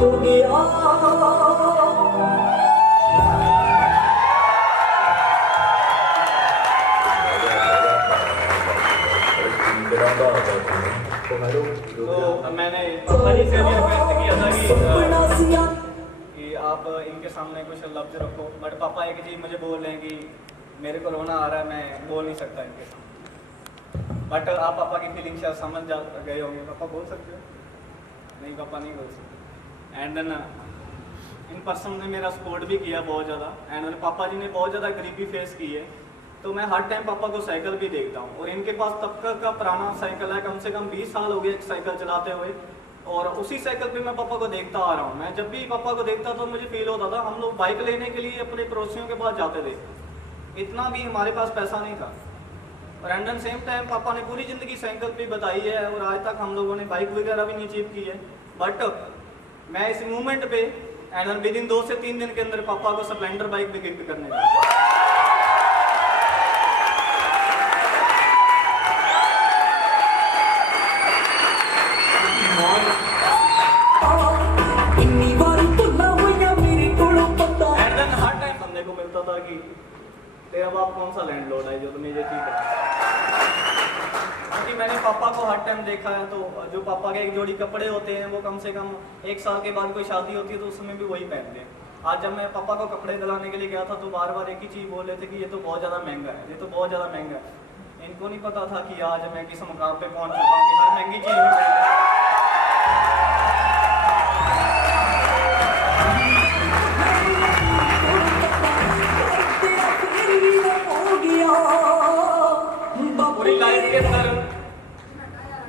हो गया। तो मैंने पापा जी से भी रिक्वेस्ट किया था कि आप इनके सामने कुछ लफ्ज रखो, बट पापा एक चीज़ मुझे बोल रहे हैं कि मेरे को रोना आ रहा है, मैं बोल नहीं सकता इनके सामने। बट आप पापा की फीलिंग शायद समझ जा गए होंगे। पापा बोल सकते हो? नहीं, पापा नहीं बोल सकते। एंड देन इन पर्सन ने मेरा सपोर्ट भी किया बहुत ज़्यादा। एंड पापा जी ने बहुत ज़्यादा गरीबी फेस की है, तो मैं हर टाइम पापा को साइकिल भी देखता हूँ। और इनके पास तब का पुराना साइकिल है, कम से कम 20 साल हो गए साइकिल चलाते हुए, और उसी साइकिल पे मैं पापा को देखता आ रहा हूँ। मैं जब भी पापा को देखता तो मुझे फील होता था, हम लोग बाइक लेने के लिए अपने पड़ोसियों के पास जाते थे, इतना भी हमारे पास पैसा नहीं था। और एंड सेम टाइम पापा ने पूरी ज़िंदगी साइकिल पे बताई है, और आज तक हम लोगों ने बाइक वगैरह भी नहीं अचीव की है। बट मैं इस मूवमेंट पे एंड विद इन 2 से 3 दिन के अंदर पापा को स्प्लेंडर बाइक भी गिफ्ट करने लगा। को मिलता था कि तेरा बाप कौन सा लैंडलॉर्ड है जो तुम्हें ये चीज है। क्योंकि मैंने पापा को हर टाइम देखा है, तो जो पापा के एक जोड़ी कपड़े होते हैं वो कम से कम 1 साल के बाद कोई शादी होती है तो उसमें भी वही पहनते हैं। आज जब मैं पापा को कपड़े दिलाने के लिए गया था तो बार बार एक ही चीज़ बोल रहे थे कि ये तो बहुत ज़्यादा महंगा है, ये तो बहुत ज़्यादा महंगा है। इनको नहीं पता था कि आज मैं किस मुकाम पे पहुँच चुका हूँ कि हर महंगी चीज़ में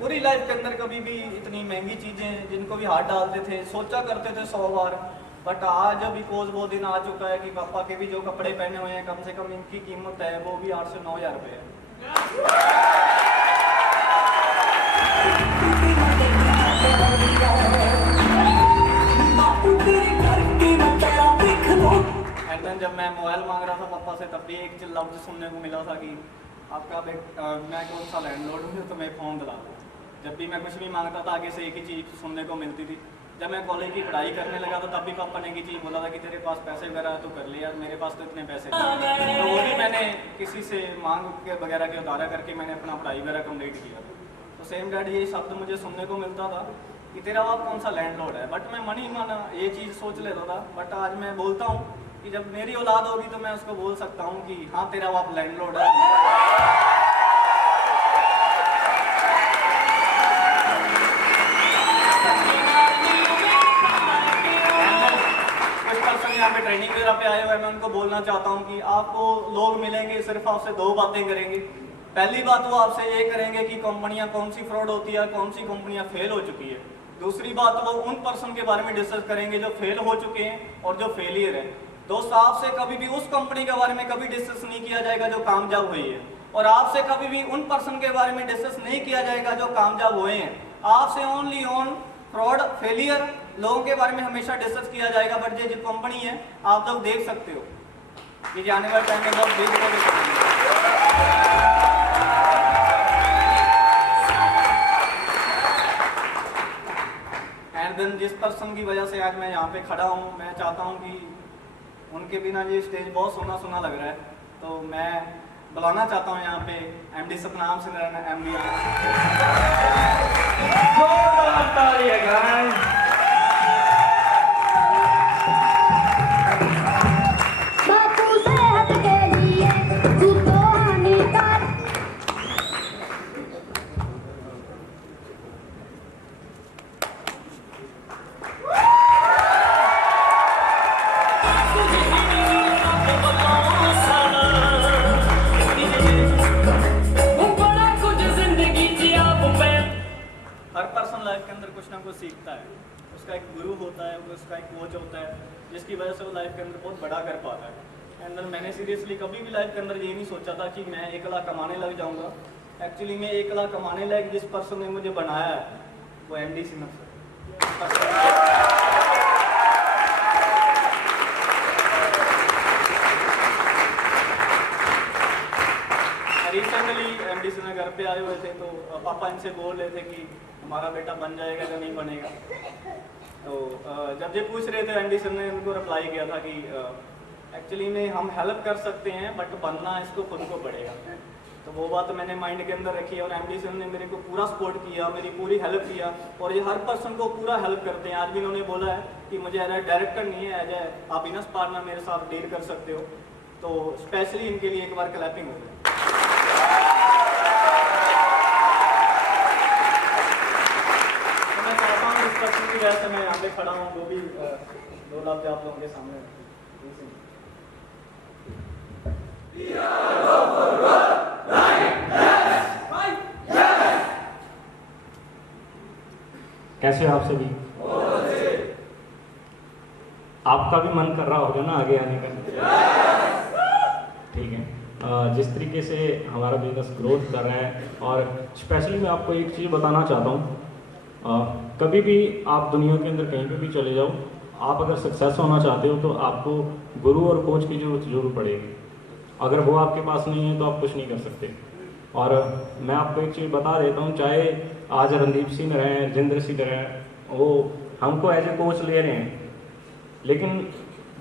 पूरी लाइफ के अंदर कभी भी इतनी महंगी चीज़ें जिनको भी हाथ डालते थे, सोचा करते थे 100 बार। बट आज बिकॉज वो दिन आ चुका है कि पापा के भी जो कपड़े पहने हुए हैं, कम से कम इनकी कीमत है वो भी 8 से 9 हज़ार रुपये है। एंड देन जब मैं मोबाइल मांग रहा था पापा से, तब भी एक लफ्ज सुनने को मिला था कि आपका मैं कौन सा लैंडलॉर्ड हूँ तो मैं फ़ोन दिला दूँ। जब भी मैं कुछ भी मांगता था आगे से एक ही चीज़ सुनने को मिलती थी। जब मैं कॉलेज की पढ़ाई करने लगा था तब भी पापा ने एक ही चीज़ बोला था कि तेरे पास पैसे वगैरह तो कर ले यार, मेरे पास तो इतने पैसे नहीं। तो वो भी मैंने किसी से मांग के वगैरह के उतारा करके मैंने अपना पढ़ाई वगैरह कम्प्लीट किया था। तो सेम डैड ये शब्द मुझे सुनने को मिलता था कि तेरा बाप कौन सा लैंडलॉर्ड है। बट मैं मन ही मन ये चीज़ सोच लेता था। बट आज मैं बोलता हूँ कि जब मेरी औलाद होगी तो मैं उसको बोल सकता हूँ कि हाँ तेरा बाप लैंडलॉर्ड है। यहाँ पे ट्रेनिंग वगैरह पे आए हुए मैं उनको बोलना चाहता हूँ कि आपको लोग मिलेंगे, सिर्फ आपसे 2 बातें करेंगे। पहली बात वो आपसे ये करेंगे कि कंपनियां कौन सी फ्रॉड होती है, कौन सी कंपनियां फेल हो चुकी है। दूसरी बात वो उन पर्सन के बारे में डिस्कस करेंगे जो फेल हो चुके हैं और जो फेलियर है। दोस्त, आपसे कभी भी उस कंपनी के बारे में कभी डिस्कस नहीं किया जाएगा जो कामयाब हुई है, और आपसे कभी भी उन पर्सन के बारे में डिस्कस नहीं किया जाएगा जो कामयाब हुए हैं। आपसे ओनली ऑन फ्रॉड, फेलियर लोगों के बारे में हमेशा डिस्कस किया जाएगा। बट ये जो कंपनी है आप लोग देख सकते हो कि आने वाले टाइम में बहुत देख एंड देन जिस पर्सन की वजह से आज मैं यहाँ पे खड़ा हूँ, मैं चाहता हूँ कि उनके बिना ये स्टेज बहुत सोना सोना लग रहा है। तो मैं बुलाना चाहता हूँ यहाँ पे एमडी सतनाम सिंह रैना एमडी। सीखता है, उसका एक गुरु होता है, उसका एक कोच होता है जिसकी वजह से वो लाइफ के अंदर बहुत बड़ा कर पाता है। एंड मैंने सीरियसली कभी भी लाइफ के अंदर ये नहीं सोचा था कि मैं 1 लाख कमाने लग जाऊंगा। एक्चुअली मैं 1 लाख कमाने लायक जिस पर्सन ने मुझे बनाया है वो MD Singh sir. Recently MD Singh घर पे आए हुए थे, तो पापा इनसे बोल रहे थे कि हमारा बेटा बन जाएगा या नहीं बनेगा। तो जब ये पूछ रहे थे एमडी सर ने उनको रिप्लाई किया था कि एक्चुअली में हम हेल्प कर सकते हैं बट बनना इसको खुद को पड़ेगा। तो वो बात मैंने माइंड के अंदर रखी और एमडी सर ने मेरे को पूरा सपोर्ट किया, मेरी पूरी हेल्प किया और ये हर पर्सन को पूरा हेल्प करते हैं। आज भी इन्होंने बोला है कि मुझे एज ए डायरेक्टर नहीं है, एज ए आप बिजनेस पार्टनर मेरे साथ डील कर सकते हो। तो स्पेशली इनके लिए एक बार क्लैपिंग हो जाए। तो मैं चाहता हूँ इस पर्सन की वजह से मैं यहाँ पे खड़ा हूँ, वो भी दो लफ्ज़ आप लोगों के सामने। कैसे हो आप सभी? आपका भी मन कर रहा होगा ना आगे आने का? ठीक है। जिस तरीके से हमारा बिजनेस ग्रोथ कर रहा है, और स्पेशली मैं आपको एक चीज़ बताना चाहता हूँ, कभी भी आप दुनिया के अंदर कहीं पे भी चले जाओ, आप अगर सक्सेस होना चाहते हो तो आपको गुरु और कोच की जरूरत पड़ेगी। अगर वो आपके पास नहीं है तो आप कुछ नहीं कर सकते। और मैं आपको एक चीज़ बता देता हूँ, चाहे आज रणदीप सिंह रहें, जिंदर सिंह रहें, वो हमको एज ए कोच ले रहे हैं, लेकिन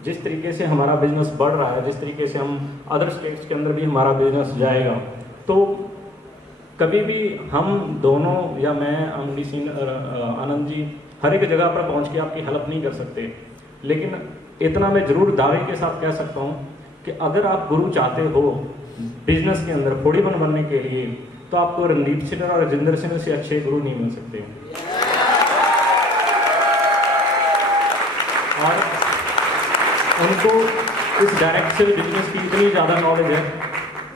जिस तरीके से हमारा बिजनेस बढ़ रहा है, जिस तरीके से हम अदर स्टेट्स के अंदर भी हमारा बिजनेस जाएगा, तो कभी भी हम दोनों या मैं, एमडी सिंह, आनंद जी, हर एक जगह पर पहुँच के आपकी हेल्प नहीं कर सकते। लेकिन इतना मैं ज़रूर दावे के साथ कह सकता हूँ कि अगर आप गुरु चाहते हो बिजनेस के अंदर 41 बनने के लिए, तो आपको रणदीप सिंह और राजेंद्र सिंह से अच्छे गुरु नहीं मिल सकते। और उनको इस डायरेक्ट से बिजनेस की इतनी ज़्यादा नॉलेज है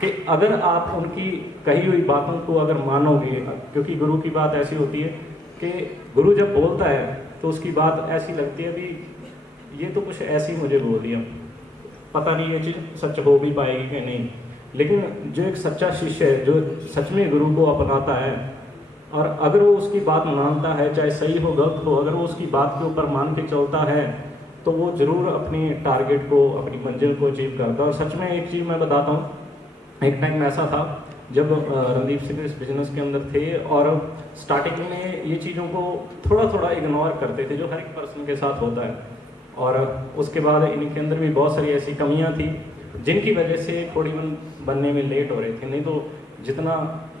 कि अगर आप उनकी कही हुई बातों को अगर मानोगे, क्योंकि गुरु की बात ऐसी होती है कि गुरु जब बोलता है तो उसकी बात ऐसी लगती है भी ये तो कुछ ऐसी मुझे बोल दिया, पता नहीं ये चीज़ सच हो भी पाएगी कि नहीं। लेकिन जो एक सच्चा शिष्य है, जो सच में गुरु को अपनाता है, और अगर वो उसकी बात मानता है, चाहे सही हो गलत हो, अगर वो उसकी बात के ऊपर मान के चलता है, तो वो ज़रूर अपनी टारगेट को, अपनी मंजिल को अचीव करता है। और सच में एक चीज़ मैं बताता हूँ, एक टाइम ऐसा था जब रणदीप सिंह इस बिजनेस के अंदर थे और स्टार्टिंग में ये चीज़ों को थोड़ा थोड़ा इग्नोर करते थे, जो हर एक पर्सन के साथ होता है। और उसके बाद इनके अंदर भी बहुत सारी ऐसी कमियां थी जिनकी वजह से 41 बनने में लेट हो रहे थे। नहीं तो जितना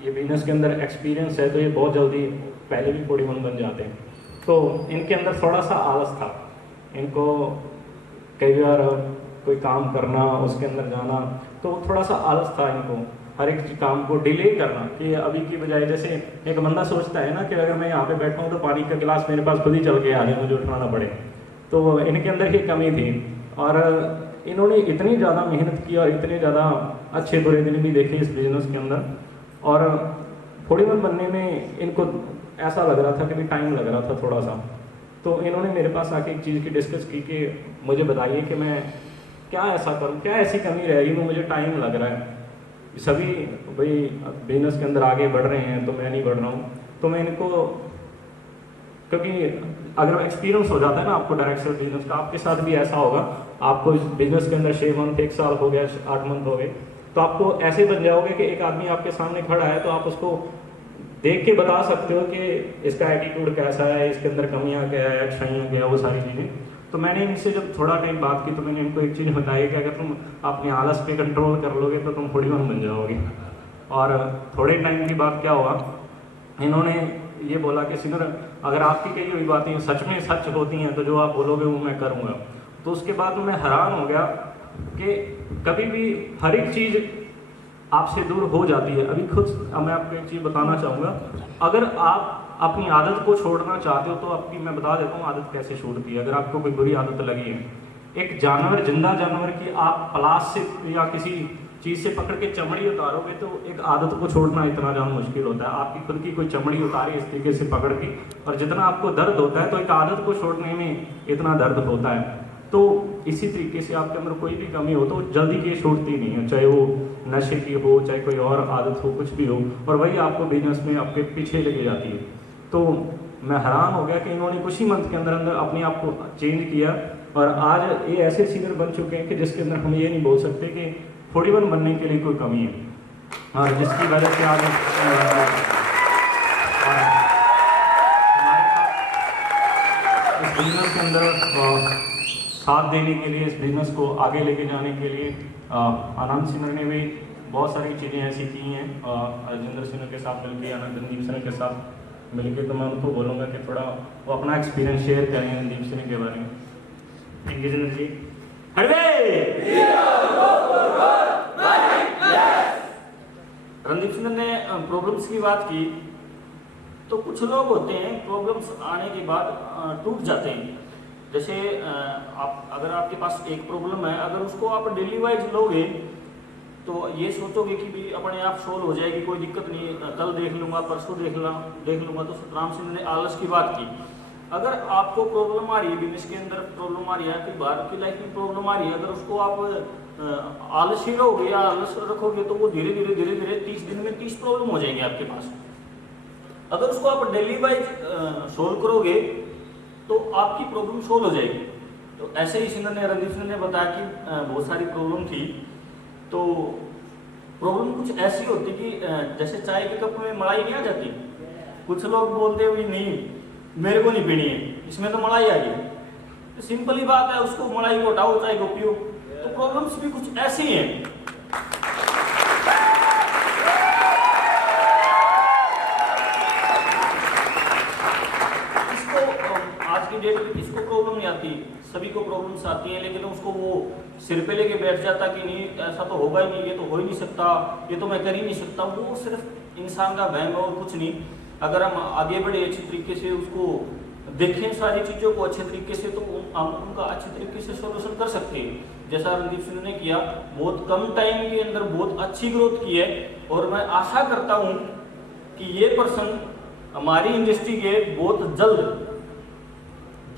ये बिजनेस के अंदर एक्सपीरियंस है तो ये बहुत जल्दी पहले भी 41 बन जाते हैं। तो इनके अंदर थोड़ा सा आलस था, इनको कई बार कोई काम करना, उसके अंदर जाना, तो थोड़ा सा आलस था इनको, हर एक काम को डिले करना, कि अभी की बजाय जैसे एक बंदा सोचता है ना कि अगर मैं यहाँ पे बैठा हूँ तो पानी का गिलास मेरे पास खुद ही चल के आ जाए, मुझे उठाना पड़े। तो इनके अंदर ही कमी थी और इन्होंने इतनी ज़्यादा मेहनत की और इतने ज़्यादा अच्छे बुरे दिन भी देखे इस बिज़नेस के अंदर, और 41 बनने में इनको ऐसा लग रहा था कि भी टाइम लग रहा था थोड़ा सा। तो इन्होंने मेरे पास आके एक चीज़ की डिस्कस की कि मुझे बताइए कि मैं क्या ऐसा करूं, क्या ऐसी कमी रह गई, मुझे टाइम लग रहा है, सभी भाई बिजनेस के अंदर आगे बढ़ रहे हैं तो मैं नहीं बढ़ रहा हूँ। तो मैं इनको, क्योंकि अगर एक्सपीरियंस हो जाता है ना आपको डायरेक्ट सेल बिजनेस का, आपके साथ भी ऐसा होगा, आपको इस बिजनेस के अंदर 6 मंथ, 1 साल हो गया, 8 मंथ हो गए, तो आपको ऐसे बन जाओगे कि एक आदमी आपके सामने खड़ा है तो आप उसको देख के बता सकते हो कि इसका एटीट्यूड कैसा है, इसके अंदर कमियां क्या है, अच्छाइयाँ क्या है, वो सारी चीज़ें। तो मैंने इनसे जब थोड़ा टाइम बात की तो मैंने इनको एक चीज़ बताई कि अगर तुम अपने आलस पे कंट्रोल कर लोगे तो तुम 41 बन जाओगे। और थोड़े टाइम की बात क्या हुआ, इन्होंने ये बोला कि सिंगर अगर आपकी कही हुई बातें सच में सच होती हैं तो जो आप बोलोगे वो मैं करूँगा। तो उसके बाद मैं हैरान हो गया कि कभी भी हर एक चीज़ आपसे दूर हो जाती है। अभी खुद मैं आपको एक चीज़ बताना चाहूँगा, अगर आप अपनी आदत को छोड़ना चाहते हो तो आपकी मैं बता देता हूँ आदत कैसे छूटती है। अगर आपको कोई बुरी आदत लगी है, एक जानवर, जिंदा जानवर की आप प्लास से या किसी चीज़ से पकड़ के चमड़ी उतारोगे तो एक आदत को छोड़ना इतना ज़्यादा मुश्किल होता है। आपकी खुद की कोई चमड़ी उतारे इस तरीके से पकड़ के, और जितना आपको दर्द होता है तो एक आदत को छोड़ने में इतना दर्द होता है। तो इसी तरीके से आपके अंदर कोई भी कमी हो तो जल्दी की छूटती नहीं है, चाहे वो नशे की हो, चाहे कोई और आदत हो, कुछ भी हो, और वही आपको बिजनेस में आपके पीछे लेके जाती है। तो मैं हैरान हो गया कि इन्होंने कुछ ही मंथ के अंदर अंदर अपने आप को चेंज किया, और आज ये ऐसे सिंगर बन चुके हैं कि जिसके अंदर हम ये नहीं बोल सकते कि 41 बनने के लिए कोई कमी है, और जिसकी वजह से आज हमारे साथ इस बिजनेस के अंदर साथ देने के लिए, इस बिजनेस को आगे लेके जाने के लिए आनंद सिन्हा ने भी बहुत सारी चीज़ें ऐसी की हैं राजेंद्र सिन्हा के साथ मिलकर, रणदीप सिन्हा के साथ मिलकर। तो मैं उनको बोलूँगा कि थोड़ा वो अपना एक्सपीरियंस शेयर करें रणदीप सिन्हा के बारे में। Thank you Sinha ji. रणदीप सिन्हा ने प्रॉब्लम्स की बात की, तो कुछ लोग होते हैं प्रॉब्लम्स आने के बाद टूट जाते हैं। जैसे अगर आपके पास एक प्रॉब्लम है, अगर उसको आप डेली वाइज लोगे तो ये सोचोगे कि भी अपने आप सोल्व हो जाएगी, कोई दिक्कत नहीं, कल देख लूँगा, परसों देख लूँगा। तो राम सिंह ने आलस की बात की। अगर आपको प्रॉब्लम आ रही है, बिजनेस के अंदर प्रॉब्लम आ रही है, फिर बाहर की लाइफ में प्रॉब्लम आ रही है, अगर उसको आप आलसी रहोगे या आलस रखोगे तो वो धीरे धीरे 30 दिन में 30 प्रॉब्लम हो जाएंगे आपके पास। अगर उसको आप डेली वाइज सोल्व करोगे तो आपकी प्रॉब्लम सोल्व हो जाएगी। तो ऐसे ही रणदीप सिन्हा ने बताया कि बहुत सारी प्रॉब्लम थी। तो प्रॉब्लम कुछ ऐसी होती कि जैसे चाय के कप में मलाई नहीं आ जाती, कुछ लोग बोलते हुए नहीं मेरे को नहीं पीनी है, इसमें तो मलाई आ गई। तो सिंपल ही बात है, उसको मलाई को हटाओ, चाय को पियो। तो प्रॉब्लम्स भी कुछ ऐसी हैं। आज की डेट में किसको प्रॉब्लम नहीं आती, सभी को प्रॉब्लम्स आती हैं, लेकिन उसको वो सिर पे लेके बैठ जाता कि नहीं ऐसा तो होगा ही नहीं, ये तो हो ही नहीं सकता, ये तो मैं कर ही नहीं सकता। वो सिर्फ इंसान का वहम है और कुछ नहीं। अगर हम आगे बढ़े अच्छी तरीके से, उसको देखें सारी चीज़ों को अच्छे तरीके से, तो हम उनका अच्छे तरीके से सोल्यूशन कर सकते हैं। जैसा रणदीप सिन्हा ने किया, बहुत कम टाइम के अंदर बहुत अच्छी ग्रोथ की है। और मैं आशा करता हूँ कि ये पर्सन हमारी इंडस्ट्री के बहुत जल्द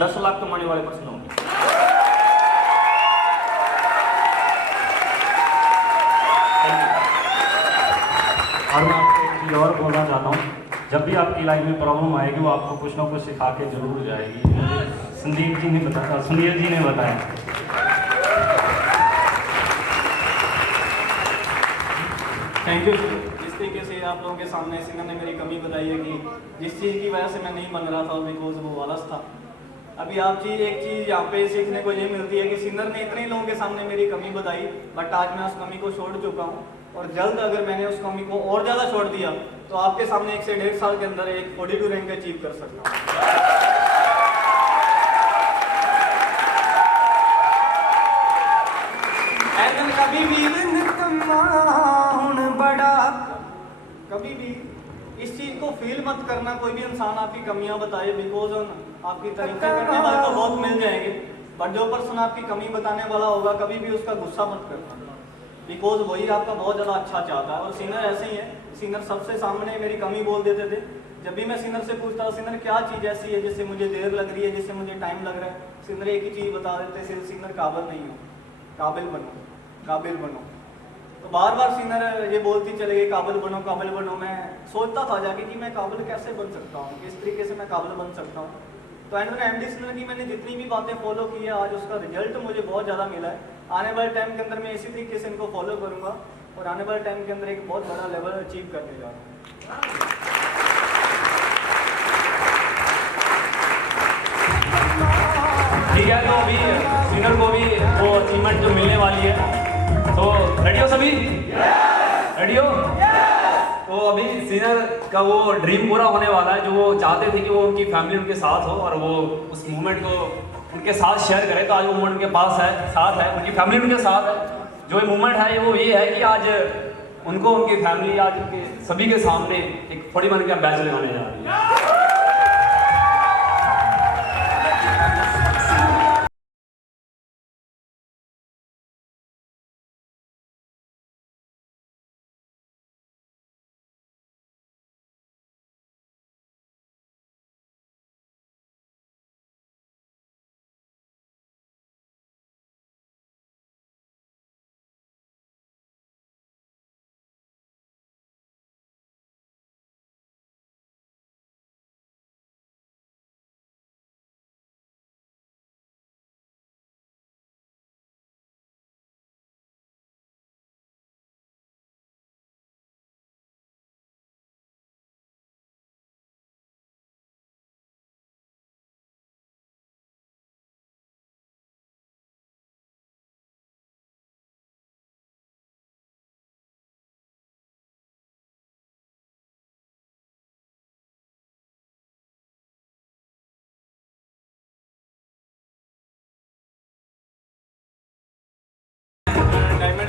10 लाख कमाने वाले पर्सन होंगे। और मैं आपको एक चीज़ और बोलना चाहता हूँ, जब भी आपकी लाइफ में प्रॉब्लम आएगी वो आपको कुछ ना कुछ सिखा के जरूर जाएगी। सुनील जी ने बताया। Thank you. जिस तरीके से आप लोगों के सामने सिन्हा ने मेरी कमी बताई है कि जिस चीज़ की वजह से मैं नहीं बन रहा था बिकॉज वो आलस था। अभी आप एक चीज़ यहाँ पे सीखने को ये मिलती है कि सिन्हा ने इतने लोगों के सामने मेरी कमी बताई, बट आज मैं उस कमी को छोड़ चुका हूँ। और जल्द अगर मैंने उस कमी को और ज़्यादा छोड़ दिया तो आपके सामने 1 से 1.5 साल के अंदर एक 42 रैंक अचीव कर सकता हूँ। कभी भी इस चीज को फील मत करना कोई भी इंसान आपकी कमियां बताए, बिकॉज आपकी तारीफ करने वाले तो बहुत मिल जाएंगे, बट जो पर्सन आपकी कमी बताने वाला होगा कभी भी उसका गुस्सा मत करना, बिकॉज वही आपका बहुत ज़्यादा अच्छा चाहता है। और सिन्हा ऐसे ही है, सिन्हा सबसे सामने मेरी कमी बोल देते थे। जब भी मैं सिन्हा से पूछता हूँ सिन्हा क्या चीज़ ऐसी है जिससे मुझे देर लग रही है, जिससे मुझे टाइम लग रहा है, सिन्हा एक ही चीज़ बता देते, सिन्हा काबिल नहीं हो, काबिल बनो, काबिल बनो। तो बार बार सिन्हा ये बोलती चले गई काबिल बनो, काबिल बनो। मैं सोचता था जाके कि मैं काबिल कैसे बन सकता हूँ, किस तरीके से मैं काबिल बन सकता हूँ। तो एंड में एमडी सिन्हा की मैंने जितनी भी बातें फॉलो की है, आज उसका रिजल्ट मुझे बहुत ज़्यादा मिला है। आने वाले टाइम के अंदर मैं इसी तरीके से इनको फॉलो करूँगा और आने वाले टाइम के अंदर एक बहुत बड़ा लेवल अचीव करने जा रहा हूँ। ठीक है, तो अभी सिन्हा को भी वो अचीवमेंट जो मिलने वाली है, तो रेडी हो सभी? रेडी हो? तो अभी सिन्हा का वो ड्रीम पूरा होने वाला है, जो वो चाहते थे कि वो उनकी फैमिली उनके साथ हो और वो उस मोमेंट को उनके साथ शेयर करें। तो आज वो मोमेंट उनके पास है, साथ है, उनकी फैमिली उनके साथ है। जो मोमेंट है वो ये है कि आज उनको उनकी फैमिली आज उनके सभी के सामने एक 41 का बैच लगाने जा रही है।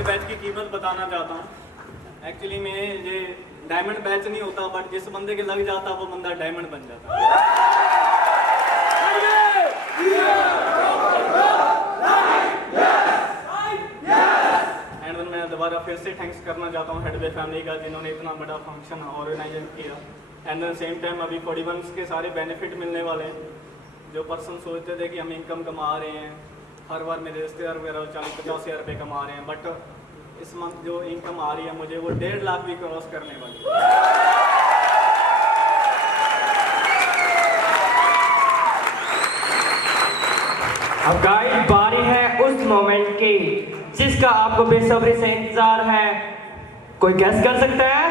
डायमंड बैच की कीमत बताना चाहता हूँ। एक्चुअली में ये डायमंड बैच नहीं होता, बट जिस बंदे के लग जाता वो बंदा डायमंड बन जाता। एंड मैं दोबारा फिर से थैंक्स करना चाहता हूँ हेडवे फैमिली का, जिन्होंने इतना बड़ा फंक्शन ऑर्गेनाइज किया। एंड एट सेम टाइम अभी 41 के सारे बेनिफिट मिलने वाले हैं। जो पर्सन सोचते थे कि हम इनकम कमा रहे हैं, हर बार मेरे रिश्तेदार वगैरह 40-50 हज़ार रुपये कमा रहे हैं, बट इस मंथ जो इनकम आ रही है मुझे वो 1.5 लाख भी क्रॉस करने वाली है। अब गाइस बारी है उस मोमेंट की जिसका आपको बेसब्री से इंतजार है। कोई गैस कर सकता है?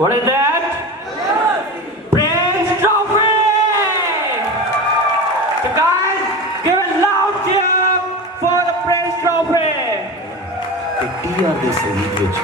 What is that? Prince Trophy! So guys, give a loud cheer for the Prince Trophy! TR ਦੇ ਸੰਗੀਤ ਵਿੱਚ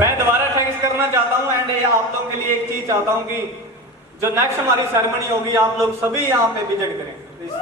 मैं दोबारा थैंक्स करना चाहता हूँ। एंड ये आप लोगों के लिए एक चीज चाहता हूँ कि जो नेक्स्ट हमारी सेरेमनी होगी आप लोग सभी यहाँ पे विजिट करें प्लीज।